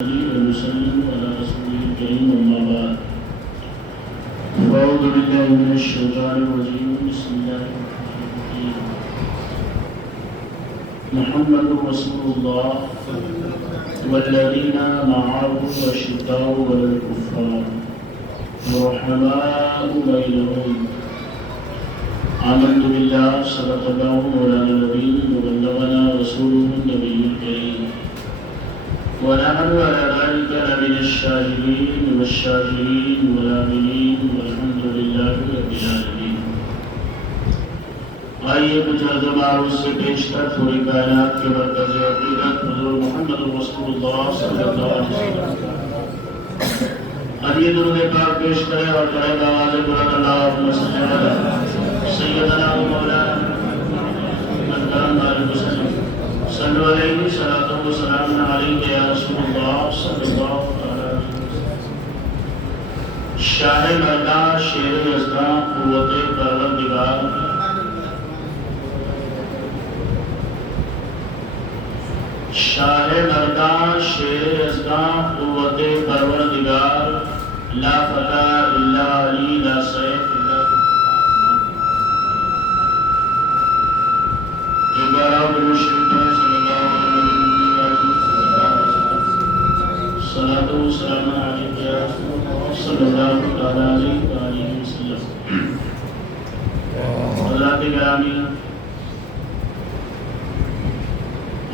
وسلم على رسوله الكريم أما بعد فأعوذ بالله من الشيطان الرجيم بسم الله الرحمن الرحيم محمد رسول الله والذين معه أشداء على الكفار رحماء بينهم آمنت بالله صدق الله مولانا العظيم وبلغنا رسوله النبي الكريم ونحن على ذلك لمن الشاهدين والشاكرين والآمنين والحمد لله رب العالمين۔ آئیے کچھ عظمات سے پیش کر تھوڑی کائنات کے مرکز عقیدت حضور محمد رسول اللہ صلی اللہ علیہ وسلم آئیے درود پاک پیش کریں اور کریں آواز بلند اللہم صلی علی سیدنا و مولانا محمد وسلم صلو علیہ صلاۃ و سلام علیہ یا رسول اللہ صلی اللہ علیہ وسلم۔ شاہ مرداں شیر یزداں قوت پروردگار شاہ مرداں شیر یزداں قوت پروردگار لا فتح الا علی لا سیف الا ایک بار شریف صلاۃ و سلام علیہ یا رسول اللہ صلی اللہ علیہ وسلم۔ حضرات گرامی،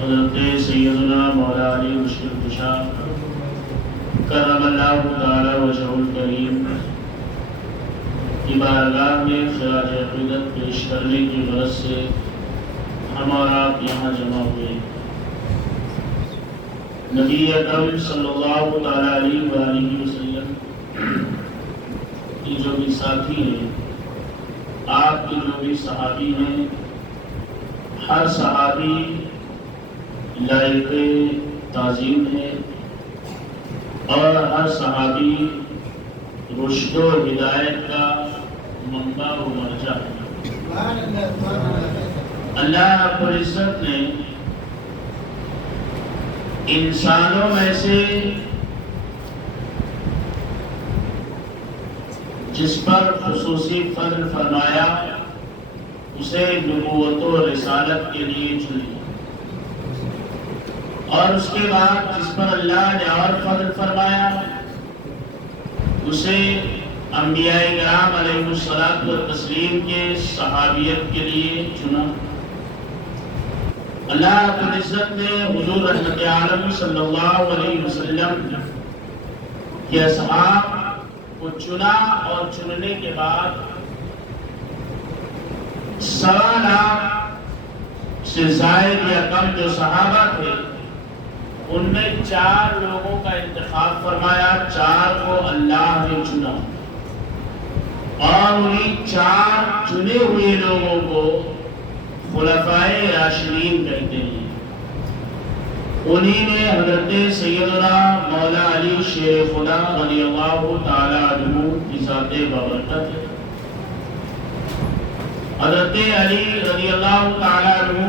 حضرت سیدنا مولا علی مشکل کشا کرم اللہ تعالی وجہہ الکریم کی بارگاہ میں خراج عقیدت پیش کرنے کی غرض سے ہم اور آپ یہاں جمع ہوئے۔ نبی اکرم صلی اللہ علیہ وآلہ وسلم کی جو بھی ساتھی ہیں، آپ کے جو بھی صحابی ہیں، ہر صحابی لائق تعظیم ہے اور ہر صحابی رشد و ہدایت کا منبع و مرجع ہے۔ اللہ رب العزت نے انسانوں میں سے جس پر خصوصی فضل فرمایا اسے نبوت و رسالت کے لیے چنا، اور اس کے بعد جس پر اللہ نے اور فضل فرمایا اسے انبیاء کرام علیہ الصلوۃ والتسلیم کے صحابیت کے لیے چنا۔ اللہ رب العزت نے حضور رحمت عالم صلی اللہ علیہ وسلم کے اصحاب کو چنا، اور چننے کے بعد 1.25 لاکھ سے زائد یا کم جو صحابہ تھے ان میں 4 لوگوں کا انتخاب فرمایا، 4 کو اللہ نے چنا، اور انہیں 4 چنے ہوئے لوگوں کو خلفائے راشدین کہتے ہیں۔ انہی میں حضرت سیدنا مولا علی شیر خدا رضی اللہ تعالی عنہ کی ذات بابرکت ہے۔ حضرت علی رضی اللہ تعالی عنہ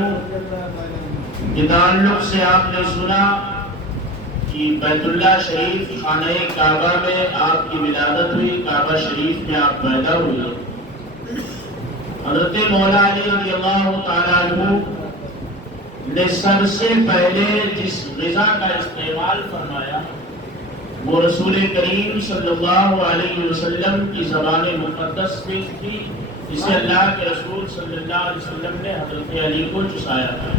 کے تعلق سے آپ نے سنا کہ بیت اللہ شریف خانہ کعبہ میں آپ کی ولادت ہوئی، کعبہ شریف میں آپ پیدا ہوئے۔ حضرت مولا علی رضی اللہ تعالی عنہ نے سب سے پہلے جس غذا کا استعمال فرمایا وہ رسول کریم صلی اللہ علیہ وسلم کی زبان مقدس میں تھی، جسے اللہ کے رسول صلی اللہ علیہ وسلم نے حضرت علی کو چسایا تھا،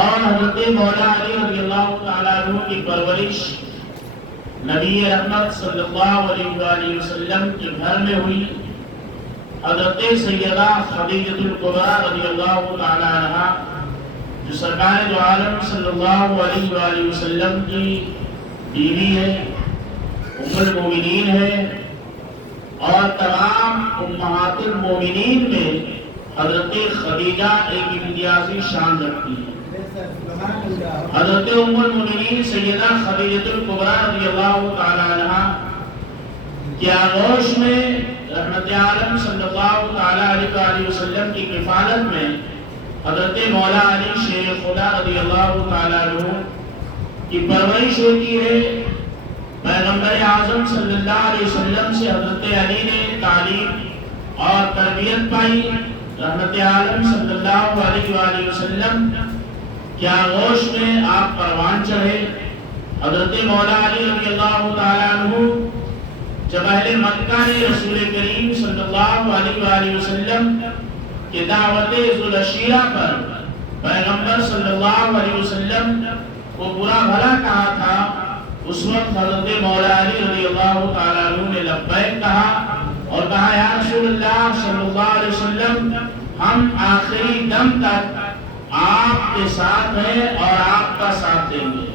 اور حضرت مولا علی رضی اللہ تعالی عنہ کی پرورش نبی رحمت صلی اللہ علیہ وآلہ وسلم کے گھر میں ہوئی۔ حضرت سیدہ خدیجہ الکبریٰ رضی اللہ تعالی عنہا جو سرکار دو عالم صلی اللہ علیہ وآلہ وسلم کی بیوی ہے، ام المومنین ہے، اور تمام امہات المومنین میں حضرت خدیجہ ایک امتیازی شان رکھتی ہے۔ حضرت ام المومنین سیدہ خدیجہ الکبریٰ رضی اللہ تعالی عنہا کی آغوش میں رحمت عالم صلی اللہ علیہ وسلم کی کفالت میں حضرت مولا علی شیر خدا رضی اللہ تعالی عنہ کی پرورش ہوتی ہے۔ پیغمبر اعظم صلی اللہ علیہ وسلم سے حضرت علی نے تعلیم اور تربیت پائی۔ رحمت عالم صلی اللہ علیہ وآلہ وسلم کیا آغوش میں آپ پروان چڑھے۔ حضرت مولا علی رضی اللہ تعالیٰ عنہ جب اہل مکہ نے رسول کریم صلی اللہ علیہ وآلہ وسلم کہ دعوت ذوالعشیرہ پر پیغمبر صلی اللہ علیہ وسلم کو برا بھلا کہا تھا، اس وقت حضرت مولا علی رضی اللہ تعالیٰ عنہ نے لبیک کہا اور کہا یا رسول اللہ صلی اللہ علیہ وسلم ہم آخری دم تک آپ کے ساتھ ہیں اور آپ کا ساتھ دیں گے۔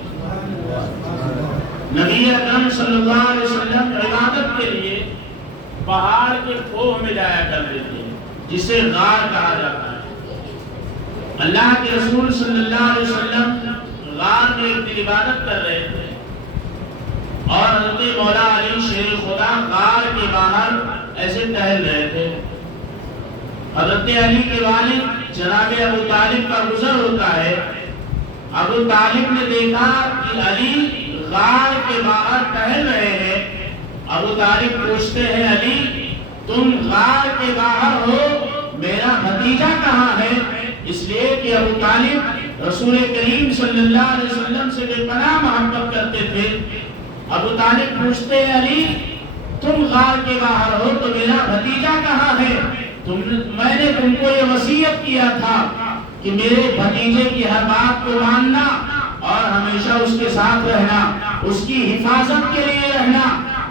نبی اکرم صلی اللہ علیہ وسلم عبادت کے لیے پہاڑ کے کوہ میں جایا کرتے تھے جسے غار کہا جاتا ہے۔ اللہ کے رسول صلی اللہ علیہ وسلم غار میں ایک دن عبادت کر رہے تھے اور حضرت مولا علی شیر خدا غار کے باہر ایسے ٹہل رہے تھے۔ حضرت علی کے والد جناب ابو طالب کا گزر ہوتا ہے۔ ابو طالب نے دیکھا کہ علی غار کے باہر ٹہل رہے ہیں۔ ابو طالب پوچھتے ہیں علی تم غار کے باہر ہو، میرا بھتیجا کہاں ہے؟ اس لیے کہ ابو طالب رسول کریم صلی اللہ علیہ وسلم سے بے پناہ محبت کرتے تھے۔ ابو طالب پوچھتے ہیں علی تم غار کے باہر ہو تو میرا بھتیجا کہاں ہے؟ میں نے تم کو یہ وصیت کیا تھا کہ میرے بھتیجے کی ہر بات کو ماننا اور ہمیشہ اس کے ساتھ رہنا، اس کی حفاظت کے لیے رہنا۔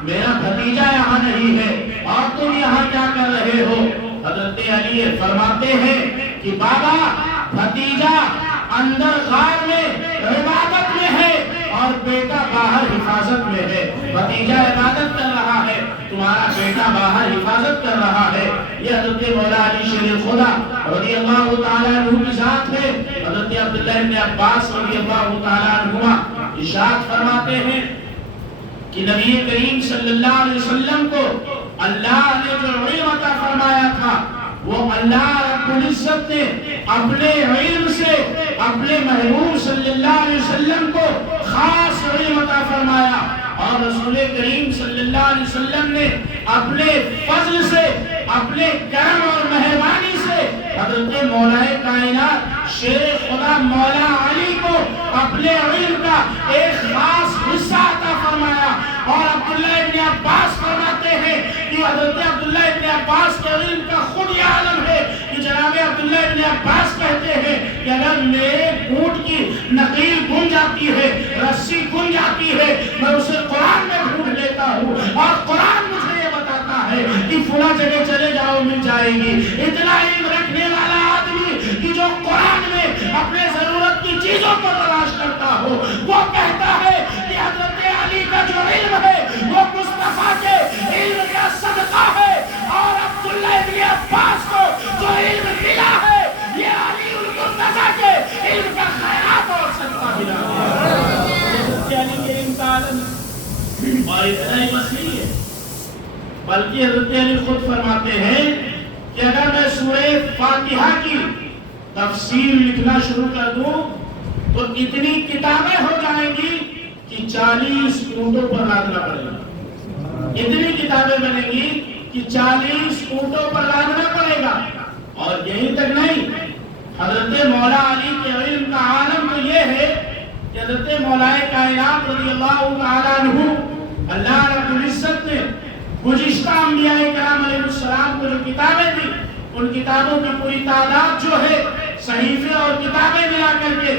میرا بھتیجا یہاں نہیں ہے اور تم یہاں کیا کر رہے ہو؟ حضرت علی فرماتے ہیں کہ بابا بھتیجا اندر غار میں عبادت میں ہے اور بیٹا باہر حفاظت میں ہے۔ بھتیجا عبادت کر رہا ہے، تمہارا بیٹا باہر حفاظت کر رہا ہے۔ یہ حضرت مولا علی شیر خدا رضی اللہ تعالیٰ عنہ کی ذات ہے۔ حضرت عبداللہ ابن عباس رضی اللہ تعالیٰ عنہما ارشاد فرماتے ہیں کہ نبی کریم صلی اللہ علیہ وسلم کو اللہ نے جو علم عطا فرمایا تھا وہ اللہ رب العزت نے اپنے علم سے اپنے محبوب صلی اللہ علیہ وسلم کو خاص علم عطا فرمایا، اور رسول کریم صلی اللہ علیہ وسلم نے اپنے فضل سے اپنے کرم اور مہربانی سے حضرت مولا کائنات شیر خدا مولا علی کو اپنے علم کا ایک خاص حصہ عطا فرمایا۔ اور عبداللہ ابن عباس فرماتے ہیں کہ حضرت عبداللہ ابن عباس کے علم کا خود یہ عالم ہے کہ جناب عبداللہ ابن عباس کہتے ہیں کہ اگر میرے اونٹ کی نقیل گم جاتی ہے، رسی گم جاتی ہے، میں اسے قرآن میں ڈھونڈ لیتا ہوں اور قرآن مجھے یہ بتاتا ہے کہ فلاں جگہ چلے جاؤ مل جائے گی۔ اتنا علم رکھنے والا آدمی کہ جو قرآن میں اپنے ضرورت کی چیزوں کو تلاش کرتا ہو، وہ کہتا ہے کہ حضرت علی کا جو علم ہے وہ مصطفیٰ کے علم کا صدقہ ہے، اور عبداللہ ابن عباس کو جو علم ملا ہے یہ علی المرتضیٰ کے علم کا خیرات اور صدقہ ملا ہے۔ حضرت علی کے علم کا عالم اور اتنا ہی بس نہیں ہے، بلکہ حضرت علی خود فرماتے ہیں کہ اگر میں سورہ فاتحہ کی تفسیر لکھنا شروع کر دوں تو اتنی کتابیں ہو جائیں گی کہ 40 اونٹوں پر لادنا پڑے گا۔ اتنی کتابیں بنیں گی کہ 40 اونٹوں پر لادنا پڑے گا۔ اور یہیں تک نہیں، حضرت مولا علی کے علم کا عالم تو یہ ہے کہ حضرت مولا کائنات رضی اللہ تعالیٰ عنہ اللہ رب العزت نے گزشتہ انبیاء کرام علیہ السلام کو جو کتابیں دی، ان کتابوں کی پوری تعداد جو ہے صحیفے اور کتابیں ملا کر کے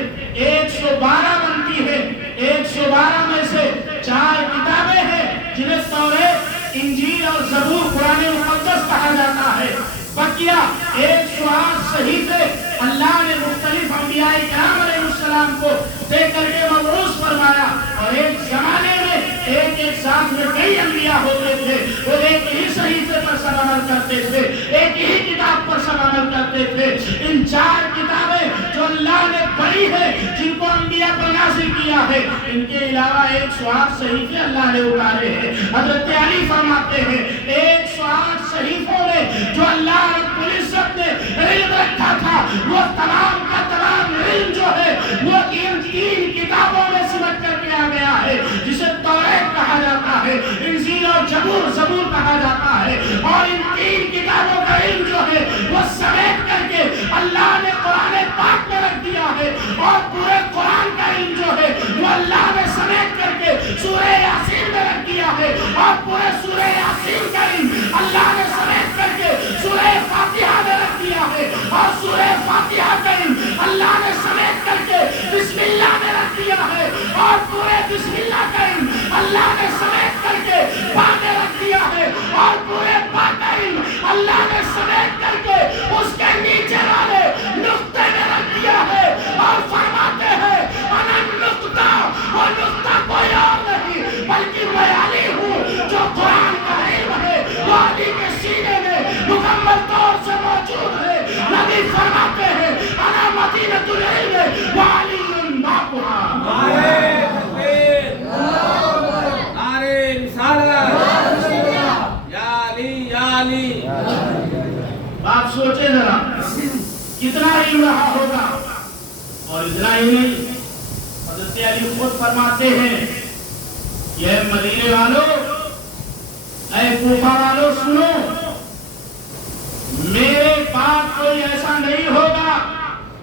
112 بنتی ہے۔ 112 میں سے 4 کتابیں ہیں جنہیں توریت، انجیل اور زبور قرآن مقدس کہا جاتا ہے۔ بقیہ 108 صحیفے اللہ نے مختلف انبیاء کرام علیہ السلام کو دے کر کے مبعوث فرمایا، اور ایک زمانے میں ایک ساتھ میں کئی انبیاء ہوتے تھے، وہ ایک ہی صحیفے پر سب عمل کرتے تھے، ایک ہی کتاب پر سب عمل کرتے تھے۔ ان 4 کتابیں جو اللہ نے پڑھی ہے، جن کو انبیاء پر نازل کیا ہے، ان کے علاوہ 108 صحیفے اللہ نے اتارے ہیں۔ حضرت علی فرماتے ہیں 108 صحیفوں میں جو اللہ رب العزت نے علم رکھا تھا وہ تمام کا تمام علم جو ہے وہ ان 3 کتابوں میں سمٹ کر کے آ گیا ہے، جسے توریت کہا جاتا ہے، انجیل اور زبور کہا جاتا ہے، اور ان 3 کتابوں کا علم جو ہے وہ سمیٹ کر کے اللہ نے قرآن پاک میں رکھ دیا ہے، اور پورے قرآن کا علم جو ہے وہ اللہ نے سمیٹ کر کے سورہ یاسین میں رکھ دیا ہے، اور پورے سورہ یاسین کا علم اللہ نے سمیٹ کر کے سورہ فاتحہ میں رکھ دیا ہے، اور سورہ فاتحہ کا علم اللہ نے سمیٹ کر کے بسم اللہ میں رکھ دیا ہے، اور پورے بسم اللہ کا علم اللہ نے سمیٹ کر کے با میں رکھ دیا ہے، اور پورے با کا علم اللہ نے سمیٹ کر کے اس کے نیچے والے نقطے میں رکھ دیا ہے، اور فرماتے ہیں انا نقطہ، وہ نقطہ کوئی اور نہیں بلکہ میں علی ہوں، جو قرآن کا علم ہے وہ علی کے سینے میں مکمل طور سے موجود ہے۔ نبی فرماتے ہیں انا مدینۃ العلم وعلی بابها۔ نعرہ تکبیر، نعرہ رسالت، یا علی یا علی۔ آپ سوچیں ذرا کتنا علم رہا ہوگا، اور اتنا ہی نہیں، حضرت علی خود فرماتے ہیں کہ اے مدینے والوں، اے کوفہ والوں سنو، میرے بعد کوئی ایسا نہیں ہوگا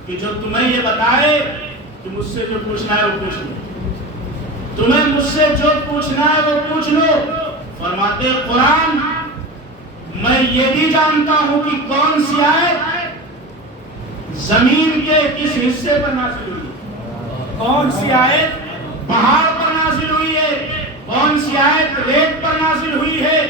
کہ جو تمہیں یہ بتائے کہ مجھ سے جو پوچھنا ہے وہ پوچھ لو، تمہیں مجھ سے جو پوچھنا ہے وہ پوچھ لو۔ فرماتے قرآن میں یہ بھی جانتا ہوں کہ کون سی آیت زمین کے کس حصے پر نازل ہوئی ہے، کون سی آیت پہاڑ پر نازل ہوئی ہے، کون سی آیت ریت پر نازل ہوئی ہے،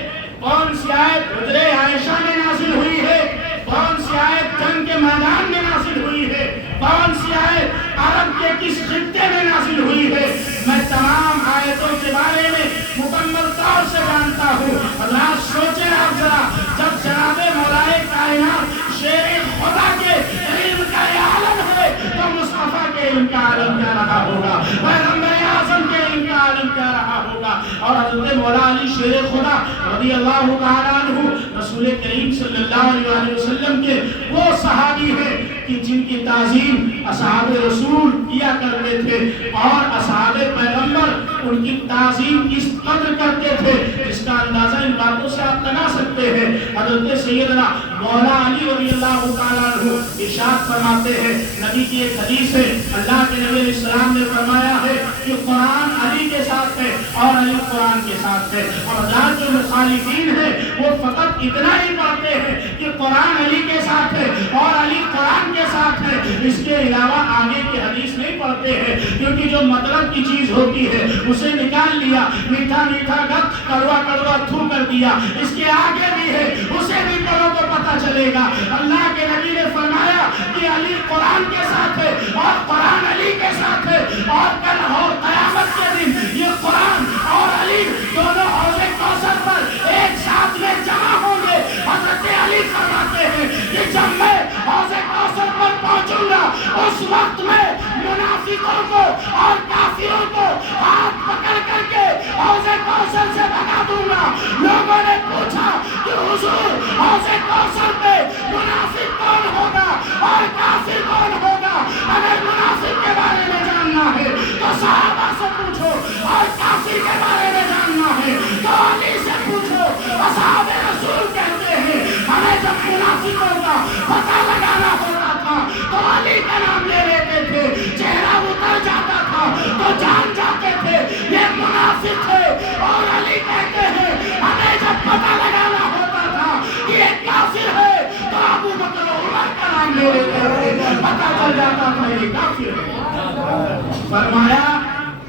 کون سی آیت حجرہ عائشہ میں نازل ہوئی ہے، کون سی آیت جنگ کے میدان میں نازل ہوئی ہے، کون سی آیت عرب کے کس خطے میں نازل ہوئی ہے، میں تمام آیتوں کے بارے میں مکمل طور سے جانتا ہوں۔ اللہ سوچیں آپ ذرا، جب جناب مولا کائنات شیر خدا کے علم کا یہ عالم ہے تو مصطفیٰ کے علم کا عالم کیا رہا ہوگا، پیغمبر اعظم کے علم کا عالم کیا رہا ہوگا۔ اور حضرت مولا علی شیر خدا رضی اللہ تعالیٰ عنہ رسول کریم صلی اللہ علیہ وسلم کے وہ صحابی ہیں کہ جن کی تعظیم اصحاب رسول کیا کرتے تھے، اور اصحاب پیغمبر ان کی تعظیم اس قدر کرتے تھے جس کا اندازہ ان باتوں سے آپ لگا سکتے ہیں۔ حضرت سیدنا مولا علی رضی اللہ تعالیٰ عنہ ارشاد فرماتے ہیں، نبی کی ایک حدیث ہے، اللہ کے نبی علیہ السلام نے فرمایا ہے کہ قرآن علی کے ساتھ ہے اور علی قرآن کے ساتھ ہے، اور حضرات جو مخالفین ہیں وہ فقط اتنا ہی پڑھتے ہیں کہ قرآن علی کے ساتھ ہے اور علی قرآن کے ساتھ ہے، اس کے علاوہ آگے کی حدیث نہیں پڑھتے ہیں، کیونکہ جو مطلب کی چیز ہوتی ہے اسے نکال لیا، میٹھا میٹھا گپ، کڑوا کڑوا تھو کر دیا، اس کے آگے بھی ہے اسے بھی پڑھو تو پتہ چلے گا۔ اللہ کے نبی نے فرمایا کہ علی قرآن کے ساتھ ہے اور قرآن علی کے ساتھ ہے، اور کل اور قیامت کے دن یہ قرآن اور علی دونوں حوض کوثر پر ایک ساتھ میں جمع ہوں گے۔ حضرت علی فرماتے ہیں کہ جب میں حوض کوثر پر پہنچوں گا اس وقت میں منافقوں کو اور کافروں کو ہاتھ پکڑ کر کے حوض کوثر سے بھگا دوں گا۔ لوگوں نے پوچھا کہ حضور حوض کوثر پہ منافق کون ہوگا اور کافر کون ہوگا؟ اگر منافق کے بارے میں جاننا ہے تو صحابہ سے پوچھو، اور کافر کے بارے میں جاننا ہے تو علی سے پوچھو۔ اصحاب رسول کہتے ہیں ہمیں جب منافقوں کا پتہ لگانا ہوتا تھا تو علی کا نام لے لیتے تھے، چہرہ اتر جاتا تھا تو جان جاتے تھے یہ منافق ہے، اور علی کہتے ہیں ہمیں جب پتہ لگانا ہوتا تھا کہ یہ کافر ہے تو ابو بکر و عمر کا نام لے لیتے تھے، پتہ چل جاتا تھا یہ کافر ہے۔ فرمایا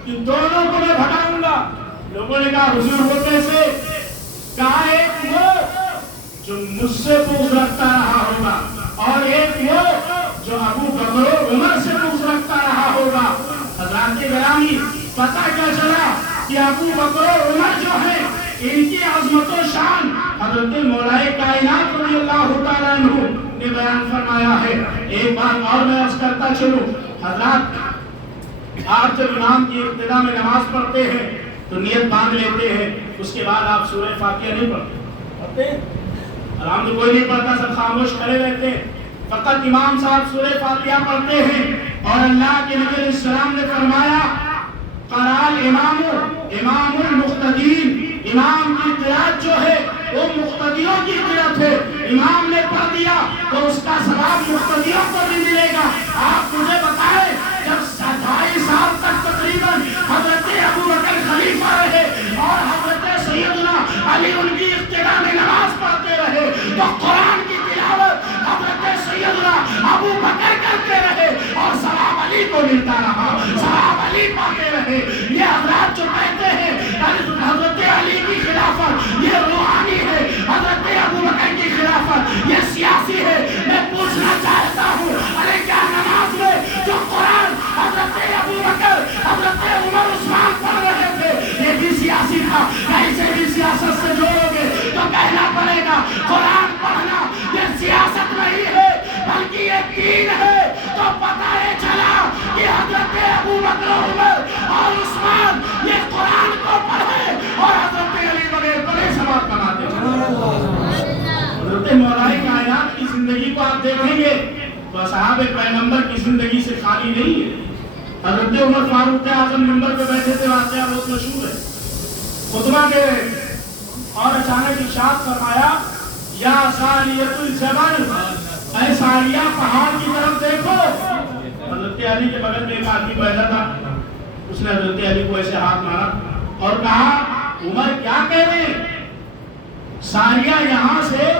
کہ دونوں کو میں بھگاؤں گا۔ لوگوں نے کہا حضور وہ کیسے؟ کہا ایک وہ جو مجھ سے بغض رکھتا رہا ہوگا، اور ایک وہ جو ابو بکر و عمر سے بغض رکھتا رہا ہوگا۔ حضرات گرامی، پتہ کیا چلا کہ ابو بکر و عمر جو ہیں ان کی عظمت و شان حضرت مولا کائنات رضی اللہ تعالیٰ عنہ نے بیان فرمایا ہے۔ ایک بات اور میں عرض کرتا چلوں، حضرات آپ جب امام کی ابتدا میں نماز پڑھتے ہیں تو نیت باندھ لیتے ہیں، اس کے بعد آپ سورہ فاتحہ نہیں پڑھتے ہیں؟ الحمد کوئی نہیں پڑھتا، سب خاموش کھڑے رہتے ہیں، فقط امام صاحب سورہ فاتحہ پڑھتے ہیں۔ اور اللہ کے نبی علیہ السلام نے فرمایا قرأ امام المقتدین، امام کی قرأت جو ہے وہ مقتدیوں کی قرأت ہے۔ امام نے پڑھ دیا تو اس کا ثواب مقتدیوں کو بھی ملے گا۔ آپ مجھے بتائیں جب 2.5 سال تک تقریباً حضرت ابو بکر خلیفہ رہے اور حضرت سیدنا علی ان کی ابتدا میں نماز پڑھتے رہے تو قرآن کی تلاوت حضرت سیدنا ابو بکر کرتے رہے اور ثواب علی کو ملتا رہا، ثواب علی پاتے رہے۔ یہ حضرات جو کہتے ہیں حضرت علی کی خلافت یہ روحانی ہے، حضرت ابو بکر کی خلافت یہ سیاسی ہے، میں پوچھنا چاہتا ہوں ارے کیا نماز میں جو قرآن حضرت ابو بکر حضرت عمر عثمان پڑھ رہے تھے یہ بھی سیاسی تھا؟ کہیں سے بھی سیاست سے جوڑو گے تو کہنا پڑے گا قرآن پڑھنا یہ سیاست نہیں ہے بلکہ یہ دین ہے۔ تو پتہ یہ چلا کہ حضرت ابو بکر عمر اور عثمان یہ قرآن کو پڑھے اور حضرت علی بغیر بڑے ثواب کماتے ہیں۔ حضرت مولا کائنات کی زندگی کو آپ دیکھیں گے تو اصحاب پیغمبر کی زندگی سے خالی نہیں ہے۔ حضرت عمر فاروق اعظم منبر پہ بیٹھے تھے، واقعہ بہت مشہور ہے، خطبہ دے رہے تھے اور اچانک ارشاد فرمایا یا ساریۃ الجبل، اے ساریہ پہاڑ کی طرف دیکھو۔ حضرت علی کے بغل میں ایک آدمی بیٹھا تھا، اس نے حضرت علی کو ایسے ہاتھ مارا اور کہا عمر کیا کہہ رہے ہیں؟ ساریہ یہاں سے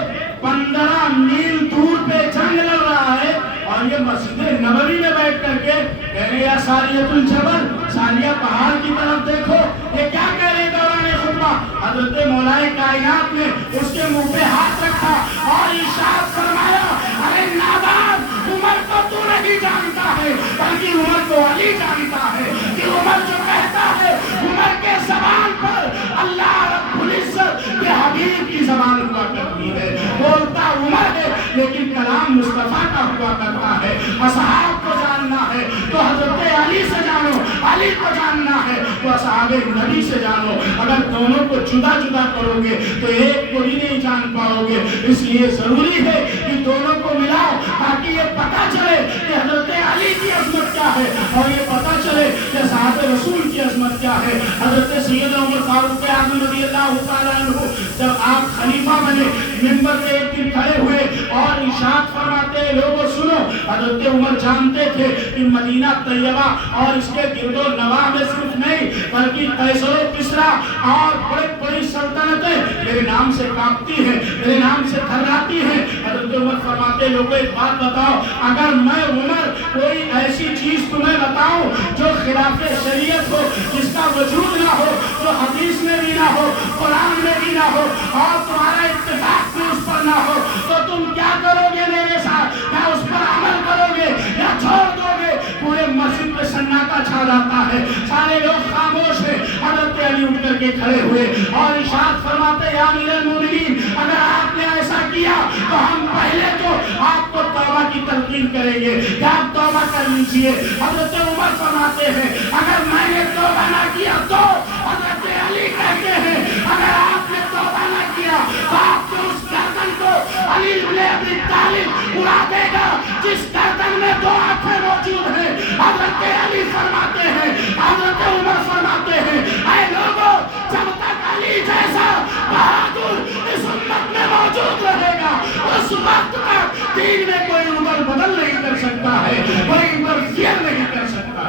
15 میل دور پہ جنگ لڑ رہا ہے اور یہ مسجد نبوی میں بیٹھ کر کے کہہ رہے یا ساریۃ الجبل، ساریہ پہاڑ کی طرف دیکھو۔ یہ کیا کہہ رہے دوران خطبہ؟ حضرت مولا کائنات نے اس کے منہ پہ ہاتھ رکھا اور ارشاد فرمایا ارے نادان، عمر کو تو نہیں جانتا ہے بلکہ عمر کو علی جانتا ہے کہ عمر جو کہتا ہے عمر کے زبان پر اللہ رب العزت کے حبیب کی زبان ہوا کرتی ہے، بولتا عمر ہے لیکن کلام مصطفیٰ کا ہوا کرتا ہے۔ اصحاب کو جاننا ہے تو حضرت علی سے جانو، علی کو جاننا ہے تو اصحاب نبی سے جانو۔ اگر دونوں کو جدا جدا کرو گے تو ایک کو ہی نہیں جان پاؤ گے، اس لیے ضروری ہے کہ دونوں کو ملاؤ تاکہ یہ پتہ چلے کہ حضرت علی کی عظمت کیا ہے اور یہ پتہ چلے کہ صحابہ رسول کی عظمت کیا ہے۔ حضرت سیدنا عمر فاروق اعظم رضی اللہ تعالیٰ عنہ جب آپ خلیفہ بنے منبر پہ ایک دن کھڑے ہوئے اور ارشاد فرماتے ہیں لوگوں سنو، حضرت عمر جانتے تھے کہ مدینہ طیبہ اور اس کے گرد و نواح میں صرف نہیں بلکہ قیصر و کسریٰ اور بڑی بڑی سلطنتیں میرے نام سے کانپتی ہیں، میرے نام سے تھراتی ہیں۔ حضرت عمر فرماتے لوگوں ایک بات بتاؤ، اگر میں عمر کوئی ایسی چیز تمہیں بتاؤں جو خلاف شریعت ہو، جس کا وجود نہ ہو، جو حدیث میں بھی نہ ہو، قرآن میں بھی نہ ہو اور تمہارا اتفاق بھی اس پر نہ ہو تو تم کیا کرو گے میرے ساتھ؟ کیا اس پر عمل کرو گے یا چھوڑ دو گے؟ پورے مسجد پہ سناٹا چھا جاتا ہے، سارے لوگ خاموش ہیں۔ حضرت علی اٹھ کر کے کھڑے ہوئے اور ارشاد فرماتے یا امیر المومنین اگر آپ نے ایسا کیا تو ہم پہلے تو آپ کو توبہ کی تلقین کریں گے کہ آپ توبہ کر لیجئے۔ حضرت عمر فرماتے ہیں اگر میں نے توبہ نہ کیا تو حضرت علی کہتے ہیں اگر آپ نے توبہ نہ کیا تو آپ کے اس گردن کو علی بن ابی طالب اڑا دے گا جس گردن میں 2 آنکھیں موجود ہیں۔ حضرت علی فرماتے ہیں، حضرت عمر فرماتے ہیں اے لوگوں جب تک علی جیسا بہادر اس امت میں موجود رہے گا اس وقت تک دین میں کوئی عمر بدل نہیں کر سکتا ہے، کوئی انٹرفیئر نہیں کر سکتا۔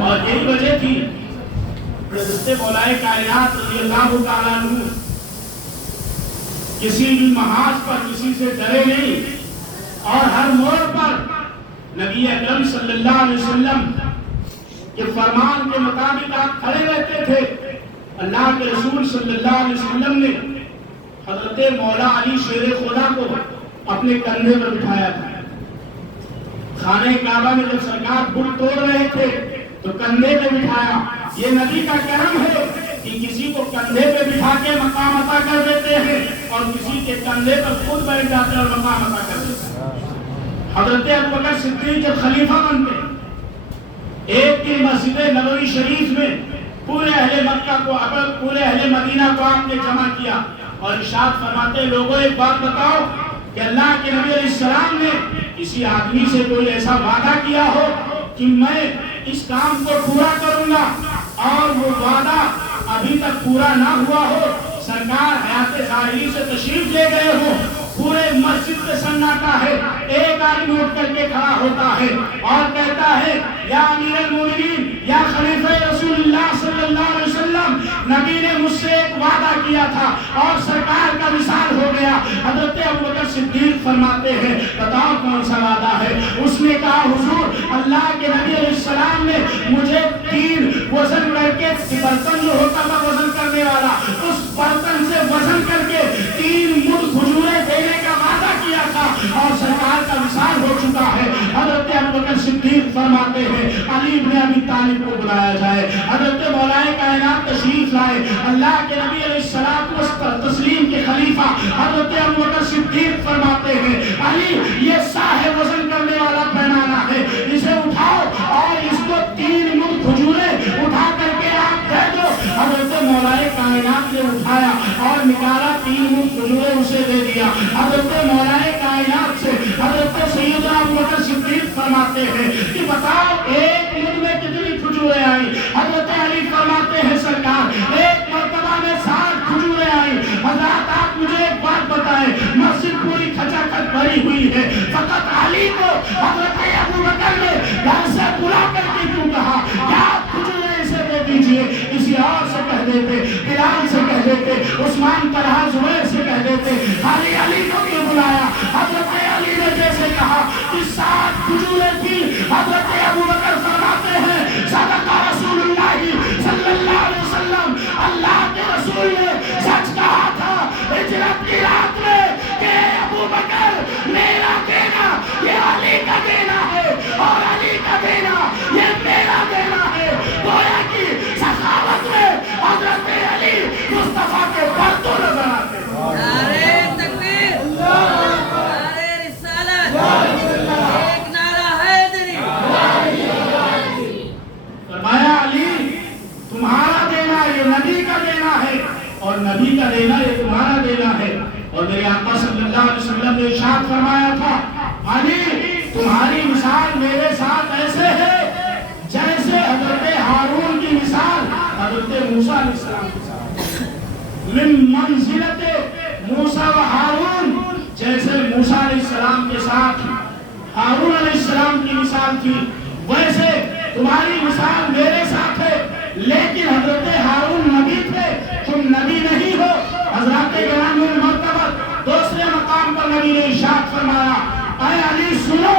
اور یہی وجہ تھی حضرت مولا کائنات رضی اللہ تعالیٰ عنہ کسی بھی محاذ پر کسی سے ڈرے نہیں اور ہر موڑ پر نبی اکرم صلی اللہ علیہ وسلم کے فرمان کے مطابق آپ کھڑے رہتے تھے۔ اللہ کے رسول صلی اللہ علیہ وسلم نے حضرت مولا علی شیر خدا کو اپنے کندھے پر بٹھایا تھا۔ خانہ کعبہ میں جب سرکار بت توڑ رہے تھے تو کندھے پہ بٹھایا۔ یہ نبی کا کرم ہے کہ کسی کو کندھے پہ بٹھا کے مقام عطا کر دیتے ہیں اور کسی کے کندھے پر خود بیٹھ جاتے ہیں اور مقام عطا کر دیتے ہیں۔ حضرت ابوبکر صدیق جب خلیفہ بنتے ایک دن مسجد نبوی شریف میں پورے اہل مکہ کو پورے اہل مدینہ کو آپ نے جمع کیا اور ارشاد فرماتے لوگوں ایک بات بتاؤ کہ اللہ کے نبی علیہ السلام نے کسی آدمی سے کوئی ایسا وعدہ کیا ہو کہ میں اس کام کو پورا کروں گا اور وہ وعدہ ابھی تک پورا نہ ہوا ہو، سرکار حیات ظاہری سے تشریف لے گئے ہو، پورے مسجد میں سناٹا ہے، ایک آدمی اٹھ کر کے کھڑا ہوتا ہے اور کہتا ہے یا امیر المومنین، یا خلیفہ رسول اللہ صلی اللہ علیہ وسلم، نبی نے مجھ سے ایک وعدہ کیا تھا اور سرکار کا وصال ہو گیا۔ حضرت ابوبکر صدیق فرماتے ہیں بتاؤ کون سا وعدہ ہے؟ اس نے کہا حضور اللہ کے نبی علیہ السلام نے مجھے 3 وزن کر کے برتن جو ہوتا تھا وزن کرنے والا، اس برتن سے وزن کر کے 3 مدھ کھجوریں دینے کا وعدہ کیا تھا اور سرکار کا وصال ہو چکا ہے۔ حضرت ابوبکر صدیق فرماتے ہیں علی بن ابی طالب کو بلایا جائے۔ حضرت مولا کائنات تشریف لائے، اللہ کے نبی علیہ السلام تسلیم کے خلیفہ حضرت ابوبکر صدیق فرماتے ہیں علی یہ صاحب وزن کرنے والا پیمانہ ہے، اسے اٹھاؤ اور اس کو 3 مدھ کھجوریں اٹھا کر کے آپ دے دو۔ حضرت مولا کائنات نے اٹھایا اور نکالا، 3 مدھ کھجوریں اسے دے دیا۔ حضرت مولا کائنات سے حضرت سیدنا ابوبکر صدیق فرماتے ہیں کہ بتاؤ ایک مدھ میں کتنی کھجوریں آئی؟ حضرت علی فرماتے ہیں سرکار ایک مرتبہ میں 60 کھجوریں آئی۔ حضرات آپ مجھے ایک بات بتائیں، مسجد پوری کھچا کھچ بھری ہوئی ہے، فقط علی کو حضرت ابوبکر نے گھر سے بلا کر کے کیوں کہا کیا آپ کھجوریں اسے دے دیجئے؟ کسی اور سے کہہ دیتے، بلال سے کہہ دیتے، عثمان طلحہ زبیر سے کہہ دیتے، علی کو کیوں بلایا؟ حضرت علی نے جیسے کہا کہ 60 کھجوریں تھی، حضرت ابوبکر فرماتے ہیں صدق رسول اللہ صلی اللہ علیہ وسلم، اللہ کے رسول نے سچ کہا تھا ہجرت کی رات میں کہ ابوبکر میرا دینا یہ علی کا دینا ہے اور علی کا دینا یہ میرا دینا ہے۔ گویا کی سخاوت میں حضرت علی مصطفیٰ کے پرتو نظر آتے ہیں۔ نعرہ تکبیر، نعرہ رسالت، ایک نعرہ حیدری۔ فرمایا علی تمہارا دینا یہ نبی کا دینا ہے اور نبی کا دینا یہ تمہارا دینا ہے۔ اور میرے آقا صلی اللہ علیہ وسلم نے ارشاد فرمایا تھا علی تمہاری مثال میرے ساتھ ایسے ہے جیسے حضرت ہارون کی مثال حضرت موسیٰ علیہ السلام کی مثال، من منزلت موسیٰ و ہارون، جیسے موسیٰ علیہ السلام کے ساتھ ہارون علیہ السلام کی مثال تھی ویسے تمہاری مثال میرے ساتھ ہے۔ لیکن حضرت ہارون نبی تھے، تم نبی نہیں ہو۔ حضرات کرام مرتبہ دوسرے مقام پر نبی نے ارشاد فرمایا اے علی سنو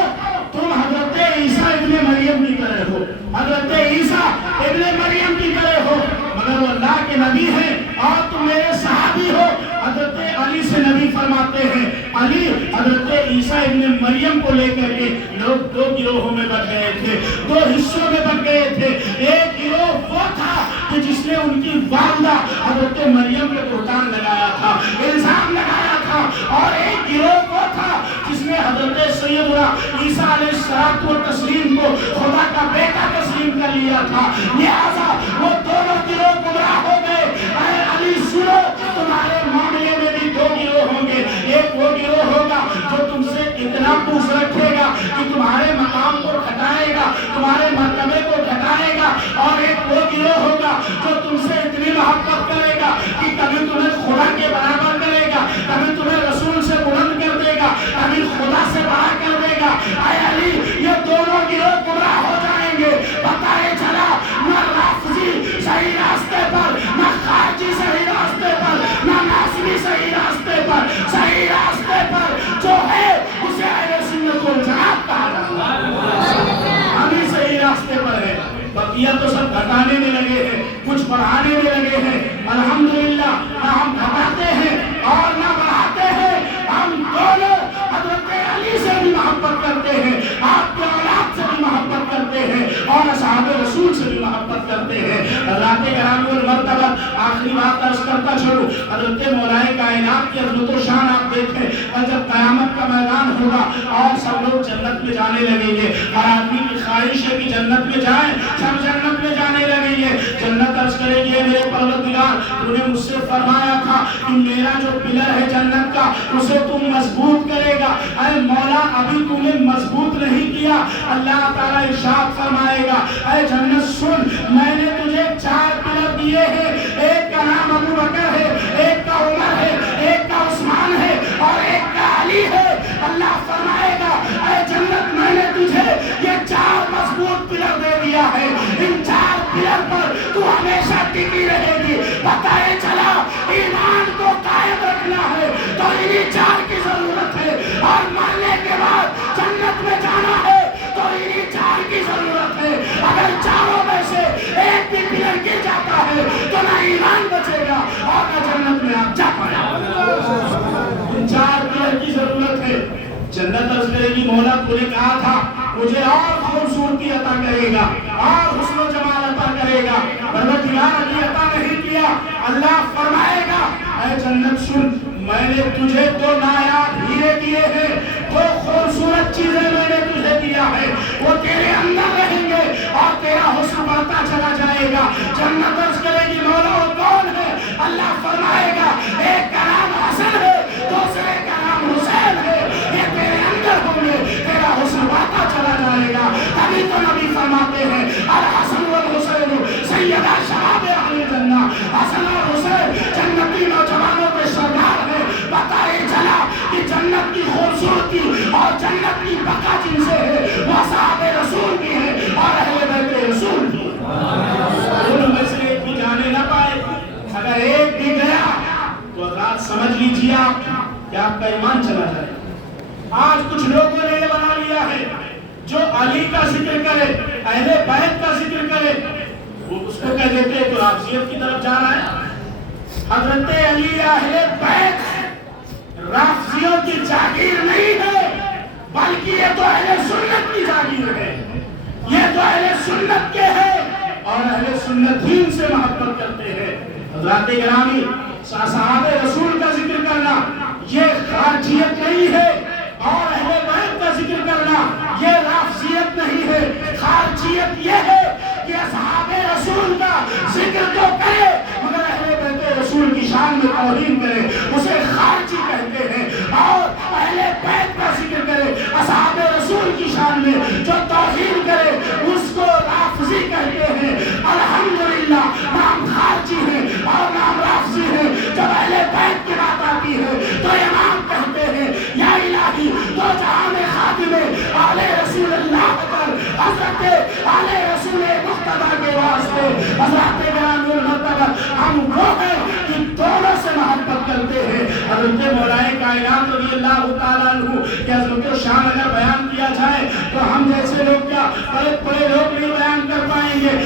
تم حضرت عیسیٰ ابن مریم کی طرح ہو، حضرت عیسیٰ ابن مریم کی طرح ہو، مگر وہ اللہ کے نبی ہیں اور تم میرے صحابی ہو۔ حضرت علی سے نبی فرماتے ہیں علی حضرت عیسیٰ ابن مریم کو لے کر کے لوگ 2 گروہوں میں بٹ گئے تھے، 2 حصوں میں بٹ گئے تھے۔ ایک گروہ وہ تھا کہ جس نے ان کی والدہ حضرت مریم پہ بہتان لگایا تھا، الزام لگایا تھا، اور ایک گروہ وہ تھا جس نے حضرت سیدنا عیسیٰ علیہ السلام کو خدا کا بیٹا تسلیم کر لیا تھا، لہذا وہ دونوں گروہ گمراہ ہو گئے۔ اے علی سنو تمہارے معاملے میں بھی 2 گروہ ہوں گے، ایک وہ گروہ ہوگا جو تم سے اتنا پوچھ رکھے گا کہ تمہارے مقام کو گھٹائے گا، تمہارے مرتبے کو گھٹائے گا، اور ایک وہ گروہ ہوگا جو تم سے اتنی محبت کرے گا کہ کبھی تمہیں خدا کے برابر کرے گا، کبھی تمہیں رسول سے بلند کر دے گا، کبھی خدا سے بڑا کر دے گا۔ اے علی یہ دونوں گروہ گمراہ ہو جائیں گے، بتائے چلا نہ رافضی صحیح راستے پر، نہ خارجی صحیح راستے پر، نہ ناصری صحیح راستے پر، صحیح راستے پر جو ہے اسے اہل سنت والجماعت کہا جاتا ہے۔ ہم ہی صحیح راستے پر ہے، بقیہ تو سب گھٹانے میں لگے ہیں، کچھ بڑھانے میں لگے ہیں۔ الحمدللہ نہ ہم گھٹاتے ہیں اور نہ بڑھاتے ہیں، ہم دونوں حضرت علی سے بھی محبت کرتے ہیں، آپ کے اولاد سے بھی محبت کرتے ہیں اور اصحاب رسول سے بھی محبت کرتے ہیں۔ حضرات کرام المرتبہ آخری بات عرض کرتا چلوں، حضرت مولا کائنات کی عظمت و شان آپ دیکھیں، اور جب قیامت کا میدان ہوگا اور سب لوگ جنت میں جانے لگیں گے، ہر آدمی کی خواہش ہے کہ جنت میں جائیں، سب جنت میں جانے لگیں گے، جنت عرض کرے گی میرے پروردگار تو نے مجھ سے فرمایا تھا کہ میرا جو پلر ہے جنت کا اسے تم مضبوط کرے گا، اے مولا ابھی تم نے مضبوط نہیں کیا، اللہ تعالیٰ ارشاد فرمائے گا اے جنت سن، میں نے تجھے 4 پلر دیے ہیں، ایک کا نام ابو بکر ہے، ایک کا عمر ہے، ایک کا عثمان ہے اور ایک کا علی ہے، اللہ فرمائے گا اے جنت میں نے تجھے یہ 4 مضبوط پلر دے دیا ہے، ان 4 پلر پر تو ہمیشہ ٹکی رہے گی، پتہ چلا ایمان کو قائم رکھنا ہے تو انہی 4 کی ضرورت ہے، اور مرنے کے بعد جنت میں جانا ہے تو انہی 4 کی ضرورت ہے، اگر 4 میں سے ایک بھی پلر گر جاتا ہے تو نہ ایمان بچے گا اور نہ جنت میں آپ جا پائیں گے، ان 4 پلر کی ضرورت ہے۔ جنت عرض کرے گی مولا تو نے کہا تھا مجھے اور خوبصورتی عطا کرے گا اور حسن و جمال عطا کرے گا، پروردگار ابھی عطا نہیں کیا، اللہ فرمائے گا اے جنت سن، میں نے تجھے 2 نایاب ہیرے دیے ہیں، 2 خوبصورت چیزیں میں نے تجھے دیا ہے، وہ تیرے اندر رہیں گے اور تیرا حسن بڑھتا چلا جائے گا، جنت عرض کرے گی مولا وہ کون ہے، اللہ فرمائے گا ایک کا نام حسن ہے، دوسرے کا نام حسین ہے، یہ تیرے اندر ہوں گے، تیرا حسن بڑھتا چلا جائے گا، تبھی تو نبی فرماتے ہیں الحسن والحسین سیدہ شباب اہل جنہ، حسن اور حسین جنتی نوجوانوں کے سردار ہیں، پتہ یہ چلا کہ جنت کی خوبصورتی اور جنت کی بقا جن سے ہے وہ صحابہ رسول بھی ہیں اور اہل بیت رسول بھی ہیں، ان میں سے ایک بھی جانے نہ پائے، اگر ایک بھی گیا تو حضرات سمجھ لیجیے آپ کہ آپ کا ایمان چلا جائے۔ آج کچھ لوگوں نے یہ بنا لیا ہے جو علی کا ذکر کرے، اہل بیت کا ذکر کرے، وہ اس کو کہہ دیتے ہیں تو رافضیت کی طرف جا رہا ہے۔ حضرت علی اہل بیت رافضیوں کی جاگیر نہیں ہے، بلکہ یہ تو اہل سنت کی جاگیر ہے، یہ تو اہل سنت کے ہیں اور اہل سنت دین سے محبت کرتے ہیں۔ حضرات گرامی، صحابہ رسول کا ذکر کرنا یہ خارجیت نہیں ہے اور اہل بیت کا ذکر کرنا یہ رافضیت نہیں ہے، خارجیت یہ ہے کہ اصحاب رسول کا ذکر تو کرے مگر اہل بیت رسول کی شان میں توہین کرے، اسے خارجی کہتے ہیں، اور اہل بیت کا ذکر کرے اصحاب رسول کی شان میں جو توہین کرے اس کو رافضی کہتے ہیں۔ الحمدللہ نام خارجی ہے اور نام رافضی ہے، جب اہل بیت کی بات آتی ہے تو امام کہتے ہیں یا الہی دو جہان خاتم آل رسول اللہ پر حضرت آل رسول مقتدی کے واسطے حضرات گرامی المرتبہ ہم وہ ہیں کہ دونوں سے محبت کرتے ہیں۔ حضرت مولا کائنات رضی اللہ تعالیٰ عنہ کی عظمت و شان اگر بیان کیا جائے تو ہم جیسے لوگ کیا بڑے بڑے لوگ نہیں بیان کر پائیں گے۔